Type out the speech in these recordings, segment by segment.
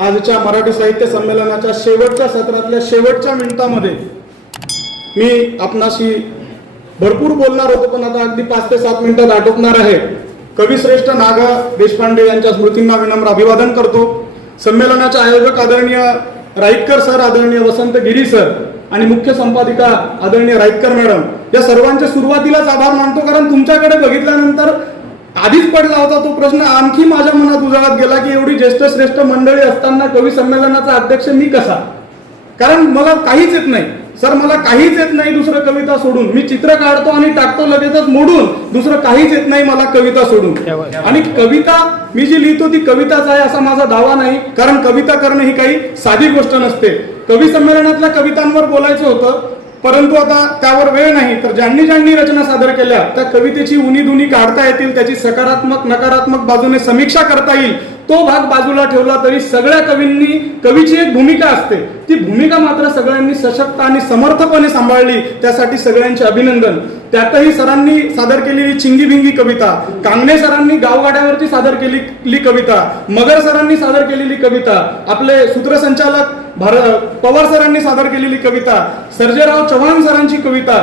आजच्या मराठी साहित्य संमेलनाच्या शेवटच्या सत्रातल्या शेवटच्या मिनिटांमध्ये मी आपणाशी भरपूर बोलणार होतो, पण आता अगदी 5 ते 7 मिनिटात आटोपणार आहे. कविश्रेष्ठ नागा देशपांडे यांच्या स्मृतींना विनम्र अभिवादन करतो. संमेलनाचे आयोजक आदरणीय राईतकर सर, आदरणीय वसंत गिरी सर आणि मुख्य संपादिका आदरणीय राईतकर मॅडम, या सर्वांचे सुरुवातीलाच आभार मानतो, कारण तुमच्याकडे बघितल्यानंतर आधीच पडला होता तो प्रश्न आणखी माझ्या मनात उजाळत गेला की एवढी ज्येष्ठ श्रेष्ठ मंडळी असताना कवी संमेलनाचा अध्यक्ष मी कसा? कारण मला काहीच येत नाही सर, मला काहीच येत नाही दुसरं कविता सोडून. मी चित्र काढतो आणि टाकतो लगेचच मोडून, दुसरं काहीच येत नाही मला कविता सोडून. आणि कविता मी जी लिहितो ती कविताच आहे असा माझा दावा नाही, कारण कविता करणं ही काही साधी गोष्ट नसते. कवी संमेलनातल्या कवितांवर बोलायचं होतं, परंतु आता त्यावर वेळ नाही. तर ज्यांनी ज्यांनी रचना सादर केल्या त्या कवितेची उनी दुनी काढता येतील, त्याची सकारात्मक नकारात्मक बाजूने समीक्षा करता येईल, तो भाग बाजूला ठेवला तरी सगळ्या कवींनी, कवीची एक भूमिका असते, ती भूमिका मात्र सगळ्यांनी सशक्त आणि समर्थपणे सांभाळली, त्यासाठी सगळ्यांचे अभिनंदन. त्यातही सरांनी सादर केलेली चिंगी बिंगी कविता, कांगणे सरांनी गावगाड्यावरची सादर केलेली कविता, मगर सरांनी सादर केलेली कविता, आपले सूत्रसंचालक पवार सरांनी सादर केलेली कविता, सर्जेराव चव्हाण सरांची कविता,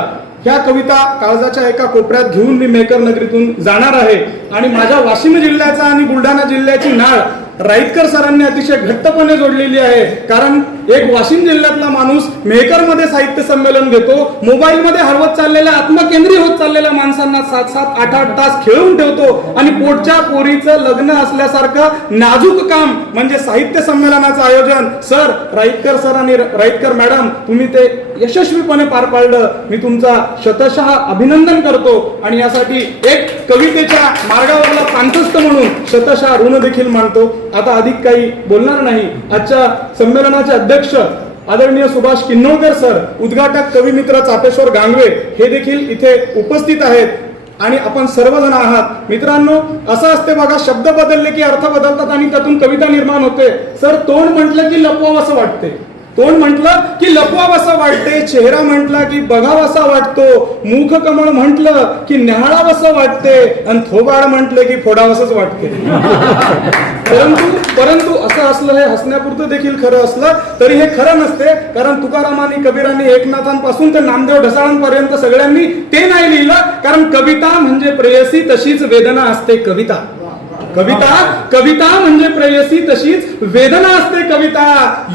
ह्या कविता काळजाच्या एका कोपऱ्यात घेऊन मी मेहकर नगरीतून जाणार आहे. आणि माझ्या वाशिम जिल्ह्याचा आणि बुलढाणा जिल्ह्याची नाळ राईतकर सरांनी अतिशय घट्टपणे जोडलेली आहे. कारण एक वाशिम जिल्ह्यातला माणूस मेहकरमध्ये साहित्य संमेलन घेतो, मोबाईलमध्ये हरवत चाललेल्या आत्मकेंद्रीय होत चाललेल्या माणसांना 7-7, 8-8 तास खेळून ठेवतो आणि पोटच्या पोरीचं लग्न असल्यासारखं नाजूक काम म्हणजे साहित्य संमेलनाचं आयोजन सर, राईतकर सर आणि राईतकर मॅडम, तुम्ही ते यशस्वीपणे पार पाडलं. मी तुमचा शतशः अभिनंदन करतो आणि यासाठी एक कवितेच्या मार्गावरला पांथस्थ म्हणून शतशः ऋण देखील मानतो. आता अधिक काही बोलणार नाही. आजच्या संमेलनाचे अध्यक्ष आदरणीय सुभाष किन्नोळकर सर, उद्घाटक कवी मित्र चापेश्वर गांगवे हे देखील इथे उपस्थित आहेत आणि आपण सर्वजण आहात. मित्रांनो, असं असते बघा, शब्द बदलले की अर्थ बदलतात आणि त्यातून कविता निर्माण होते. सर, तोंड म्हटलं की लपवावं असं वाटते, तोंड म्हटलं की लपवावंसं वाटते, चेहरा म्हटला की बघावासा वाटतो, मुख कमळ म्हटलं की न्याहाळावंसं वाटते आणि थोबाड म्हटलं की फोडावंसंच वाटते. परंतु असं असलं, हे हसण्यापुरतं देखील खरं असलं तरी हे खरं नसते. कारण तुकारामांनी, कबीरांनी, एकनाथांपासून ते नामदेव ढसाळांपर्यंत सगळ्यांनी ते नाही लिहिलं. कारण कविता म्हणजे प्रेयसी तशीच वेदना असते कविता. कविता म्हणजे प्रेयसी तशीच वेदना असते कविता.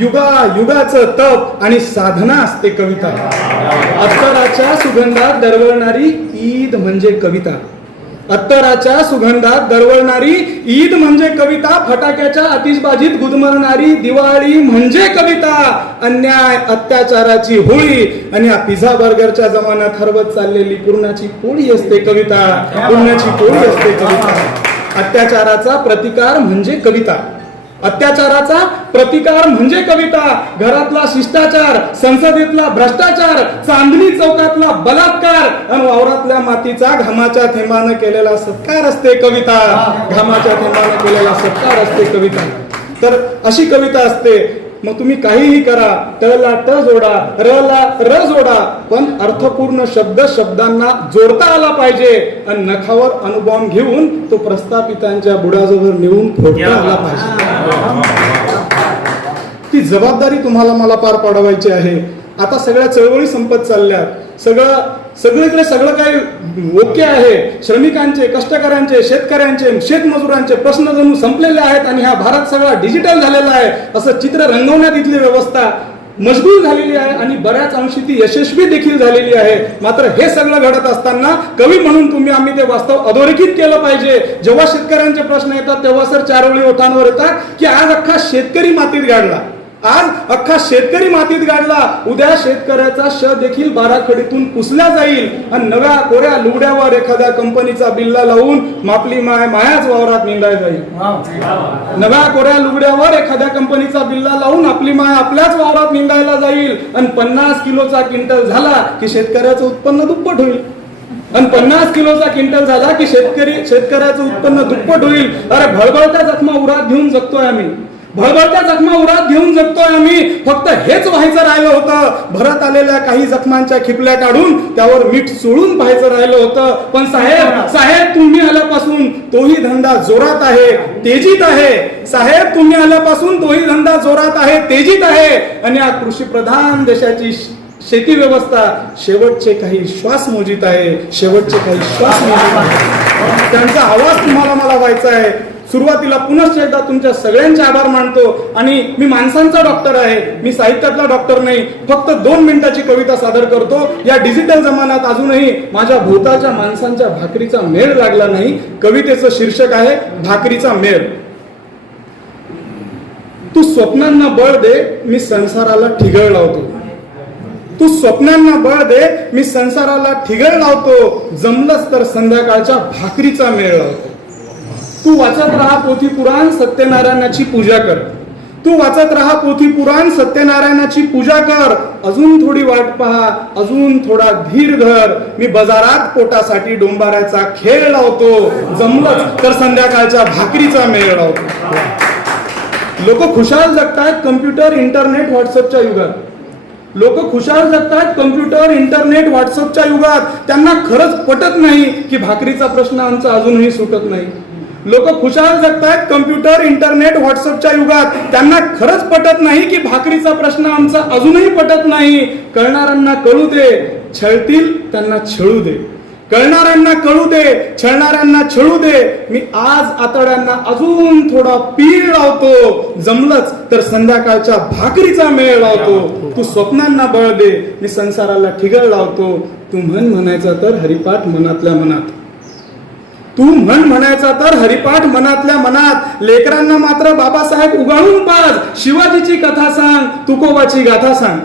युगाचं तप आणि साधना असते कविता. अत्तराच्या सुगंधात दरवळणारी ईद म्हणजे कविता. अत्तराच्या सुगंधात दरवळणारी ईद म्हणजे कविता. फटाक्याच्या आतिषबाजीत गुदमरणारी दिवाळी म्हणजे कविता. अन्याय अत्याचाराची होळी आणि या पिझ्झा बर्गरच्या जमान्यात हरवत चाललेली पूर्णाची पोळी असते कविता. पूर्णाची पोळी असते कविता. अत्याचाराचा प्रतिकार म्हणजे कविता. अत्याचाराचा प्रतिकार म्हणजे कविता. घरातला शिष्टाचार, संसदेतला भ्रष्टाचार, चांदणी चौकातला बलात्कार आणि वावरातल्या मातीचा घामाच्या थेंबाने केलेला सत्कार असते कविता. घामाच्या थेंबाने केलेला सत्कार असते कविता. तर अशी कविता असते. मग तुम्ही काहीही करा, टला ट जोडा, रला र जोडा, पण अर्थपूर्ण शब्द शब्दांना जोडता आला पाहिजे आणि नखावर अणुबॉम्ब घेऊन तो प्रस्थापितांच्या बुडाजवळ नेऊन फोडता आला पाहिजे. ती जबाबदारी तुम्हाला मला पार पाडवायची आहे. आता सगळ्या चळवळी संपत चालल्यात, सगळीकडे सगळं काही ओके आहे. श्रमिकांचे, कष्टकऱ्यांचे, शेतकऱ्यांचे, शेतमजुरांचे प्रश्न जणू संपलेले आहेत आणि हा भारत सगळा डिजिटल झालेला आहे असं चित्र रंगवण्यात इथली व्यवस्था मजबूत झालेली आहे आणि बऱ्याच अंशी ती यशस्वी देखील झालेली आहे. मात्र हे सगळं घडत असताना कवी म्हणून आम्ही ते वास्तव अधोरेखित केलं पाहिजे. जेव्हा शेतकऱ्यांचे प्रश्न येतात तेव्हा सर 4 ओळी ओठांवर येतात की आज अख्खा शेतकरी मातीत गाडला, आज अख्खा शेतकरी मातीत गाडला, उद्या शेतकऱ्याचा श देखील बाराखडीतून पुसला जाईल आणि नव्या कोऱ्या लुगड्यावर एखाद्या कंपनीचा बिल्ला लावून मापली माय मायाच वावरात निंदाय जाईल. नव्या कोऱ्या लुगड्यावर एखाद्या कंपनीचा बिल्ला लावून आपली माय आपल्याच वावरात निंदायला जाईल आणि 50 किलोचा क्विंटल झाला की शेतकऱ्याचं उत्पन्न दुप्पट होईल. आणि 50 किलोचा क्विंटल झाला की शेतकऱ्याचं उत्पन्न दुप्पट होईल. अरे भळभळत्या जखमा उरात घेऊन जगतोय आम्ही, भळभळत्या जखमा उरात घेऊन जगतोय आम्ही. फक्त हेच व्हायचं राहिलं होतं, भरत आलेल्या काही जखमांच्या खिपल्या काढून त्यावर मीठ चोळून पाहायचं राहिलं होतं. पण साहेब तुम्ही आल्यापासून तोही धंदा जोरात आहे, तेजीत आहे. साहेब तुम्ही आल्यापासून तोही धंदा व्यवस्था जोरात आहे, तेजीत आहे आणि या कृषी प्रधान देशाची शेती व्यवस्था शेवटचे काही श्वास मोजित आहे, शेवटचे काही श्वास मोजित आहे. त्यांचा आवाज तुम्हाला मला व्हायचा आहे. सुरुवातीला पुनश्च एकदा तुमच्या सगळ्यांचे आभार मानतो आणि मी माणसांचा डॉक्टर आहे, मी साहित्यातला डॉक्टर नाही. फक्त 2 मिनिटाची कविता सादर करतो. या डिजिटल जमान्यात अजूनही माझ्या भोवतालच्या माणसांच्या भाकरीचा मेळ लागला नाही. कवितेचं शीर्षक आहे भाकरीचा मेळ. तू स्वप्नांना बळ दे, मी संसाराला ठिगळ लावतो. तू स्वप्नांना बळ दे, मी संसाराला ठिगळ लावतो. जमलंच तर संध्याकाळच्या भाकरीचा मेळ लावतो. तू वाचत राहा पोथी पुराण, सत्यनारायणाची पूजा कर. तू वाचत राहा पोथी पुराण, सत्यनारायणाची पूजा कर. अजून थोडी वाट पहा, अजून थोडा धीर धर. मी बाजारात पोटासाठी डोंबाऱ्याचा खेळ लावतो. जमलंच तर संध्याकाळच्या भाकरीचा मेळ लावतो. लोक खुशाल जगतायत कम्प्युटर, इंटरनेट, व्हॉट्सअपच्या युगात. लोक खुशाल जगतायत कम्प्युटर, इंटरनेट, व्हॉट्सअपच्या युगात. त्यांना खरंच पटत नाही की भाकरीचा प्रश्न आमचा अजूनही सुटत नाही. लोक खुशाल जगतायत कम्प्युटर, इंटरनेट, व्हॉट्सअपच्या युगात. त्यांना खरंच पटत नाही की भाकरीचा प्रश्न आमचा अजूनही पटत नाही. कळणाऱ्यांना कळू दे, छळतील त्यांना छळू दे. कळणाऱ्यांना कळू दे, छळणाऱ्यांना छळू दे. मी आज आतड्यांना अजून थोडा पीळ लावतो. जमलंच तर संध्याकाळच्या भाकरीचा मेळ लावतो. तू स्वप्नांना बळ दे, मी संसाराला ठिगळ लावतो. तू म्हणायचा तर हरिपाठ मनातल्या मनात. तू म्हणायचा तर हरिपाठ मनातल्या मनात. लेकरांना मात्र बाबासाहेब उगाळून पाज. शिवाजीची कथा सांग, तुकोबाची गाथा सांग.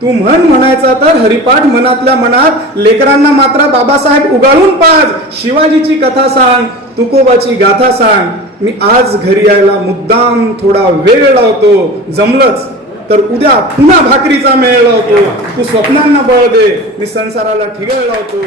तू म्हणायचा तर हरिपाठ मनातल्या मनात. लेकरांना मात्र बाबासाहेब उगाळून पाज. शिवाजीची कथा सांग, तुकोबाची गाथा सांग. मी आज घरी यायला मुद्दाम थोडा वेळ लावतो. जमलंच तर उद्या पुन्हा भाकरीचा मेळ लावतो. तू स्वप्नांना बळ दे, मी संसाराला ठिगळ लावतो.